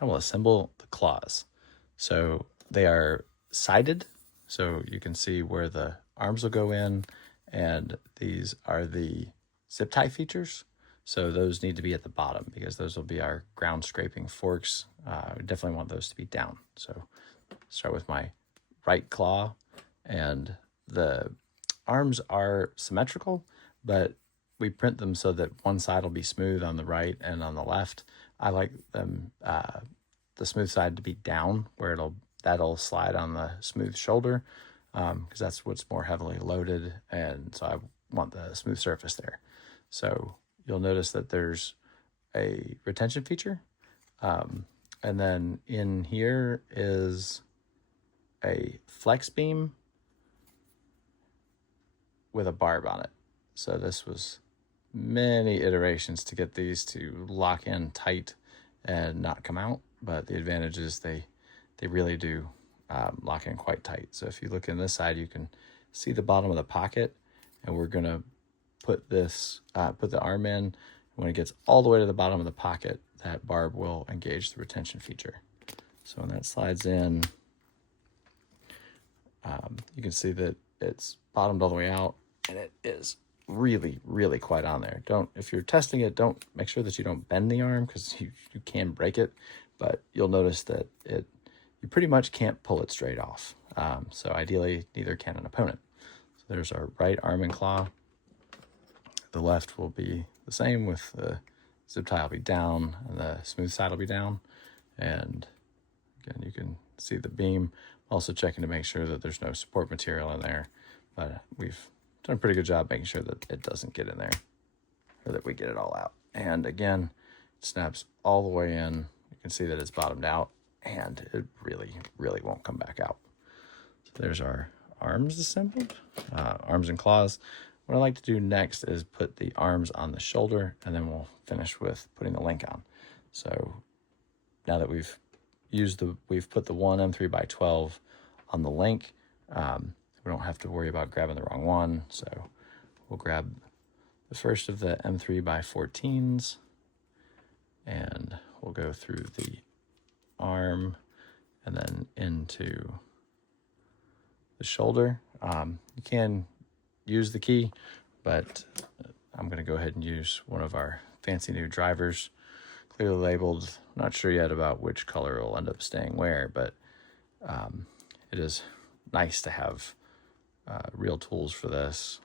I will assemble the claws. So they are sided, so you can see where the arms will go in, and these are the zip tie features. So those need to be at the bottom because those will be our ground scraping forks. We definitely want those to be down. So start with my right claw, and the arms are symmetrical, but we print them so that one side will be smooth on the right and on the left. I like them the smooth side to be down, where that'll slide on the smooth shoulder, because that's what's more heavily loaded, and so I want the smooth surface there. So you'll notice that there's a retention feature, and then in here is a flex beam with a barb on it. So this was many iterations to get these to lock in tight and not come out, but the advantage is they really do lock in quite tight. So if you look in this side, you can see the bottom of the pocket, and we're gonna put this put the arm in. When it gets all the way to the bottom of the pocket, that barb will engage the retention feature. So when that slides in, you can see that it's bottomed all the way out, and it is really quite on there. If you're testing it, don't make sure that you don't bend the arm, because you can break it, but you'll notice that you pretty much can't pull it straight off. So ideally, neither can an opponent. So there's our right arm and claw. The left will be the same, with the zip tie will be down and the smooth side will be down. And again, you can see the beam. Also checking to make sure that there's no support material in there, but we've done a pretty good job making sure that it doesn't get in there, or that we get it all out. And again, it snaps all the way in. You can see that it's bottomed out, and it really won't come back out. So there's our arms assembled, arms and claws. What I like to do next is put the arms on the shoulder, and then we'll finish with putting the link on. So now that we've put the one M3x12 on the link, we don't have to worry about grabbing the wrong one. So we'll grab the first of the M3x14s, and we'll go through the arm and then into the shoulder. You can use the key, but I'm going to go ahead and use one of our fancy new drivers, clearly labeled. I'm not sure yet about which color will end up staying where, but it is nice to have real tools for this.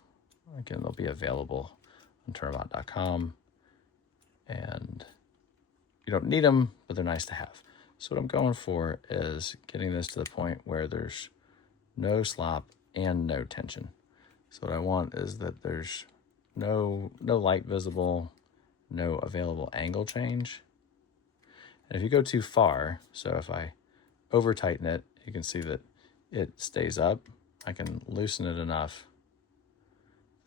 Again, they'll be available on turnabout.com, and you don't need them, but they're nice to have. So what I'm going for is getting this to the point where there's no slop and no tension. So what I want is that there's no light visible, no available angle change. And if you go too far, so if I over tighten it, you can see that it stays up. I can loosen it enough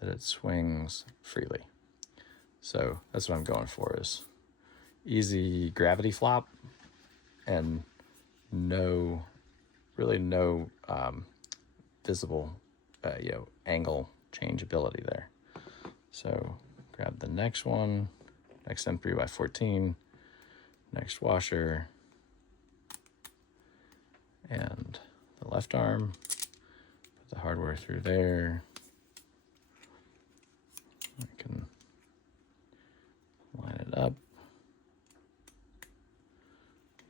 that it swings freely. So that's what I'm going for, is easy gravity flop and really no visible angle changeability there. So grab the next one, next M3x14, next washer, and the left arm. Put the hardware through there. I can line it up.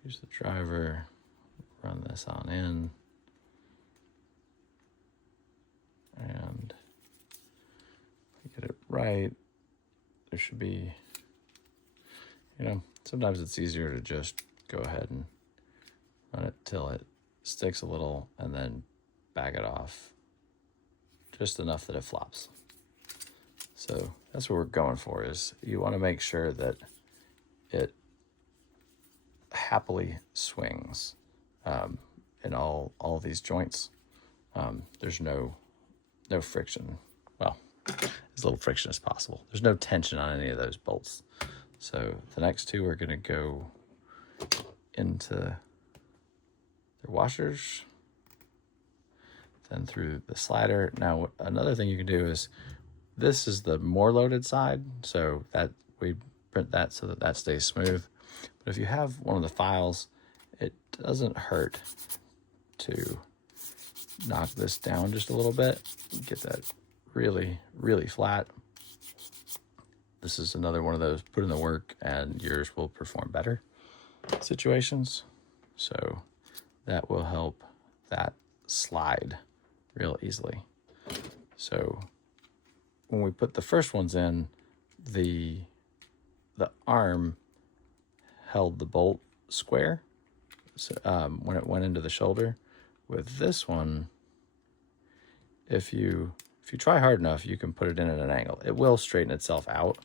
Use the driver, run this on in, and if I get it right, there should be, sometimes it's easier to just go ahead and run it till it sticks a little, and then back it off just enough that it flops. So that's what we're going for, is you want to make sure that it happily swings in all these joints. There's no friction. Well, as little friction as possible. There's no tension on any of those bolts. So the next two are going to go into their washers, then through the slider. Now, another thing you can do is, this is the more loaded side, so that we print that so that stays smooth. But if you have one of the files, it doesn't hurt to knock this down just a little bit, get that really, really flat. This is another one of those put in the work and yours will perform better situations. So that will help that slide real easily. So when we put the first ones in, the arm held the bolt square, so, when it went into the shoulder. With this one, if you try hard enough, you can put it in at an angle. It will straighten itself out,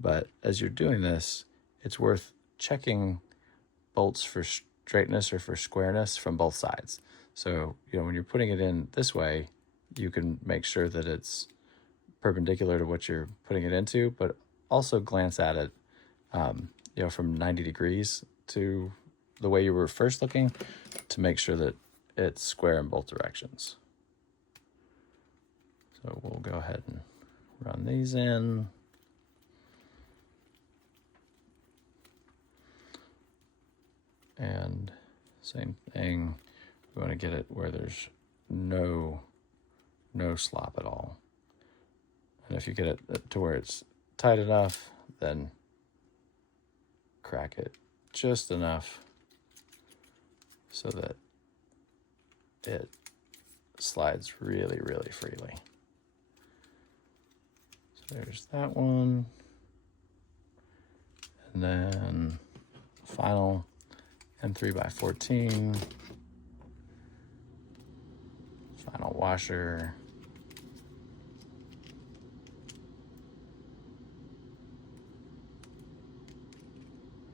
but as you're doing this, it's worth checking bolts for straightness or for squareness from both sides. So, when you're putting it in this way, you can make sure that it's perpendicular to what you're putting it into, but also glance at it, from 90 degrees to the way you were first looking to make sure that it's square in both directions. So we'll go ahead and run these in. And same thing, we want to get it where there's no slop at all. And if you get it to where it's tight enough, then crack it just enough so that it slides really, really freely. So there's that one. And then final M3x14, final washer.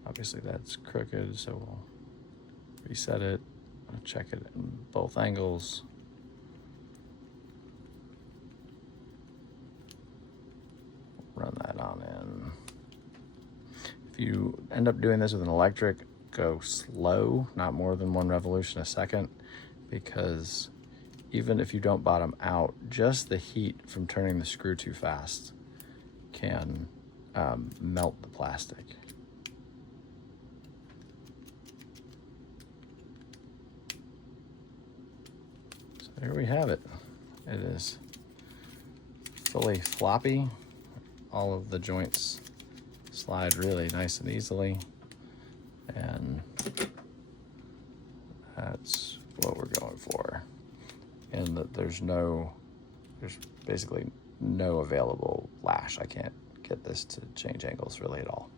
Obviously that's crooked, so we'll reset it. I'll check it in both angles. Run that on in. If you end up doing this with an electric, go slow, not more than 1 revolution a second, because even if you don't bottom out, just the heat from turning the screw too fast can melt the plastic. So there we have it. It is fully floppy. All of the joints slide really nice and easily, and that's what we're going for. And that there's basically no available lash. I can't get this to change angles really at all.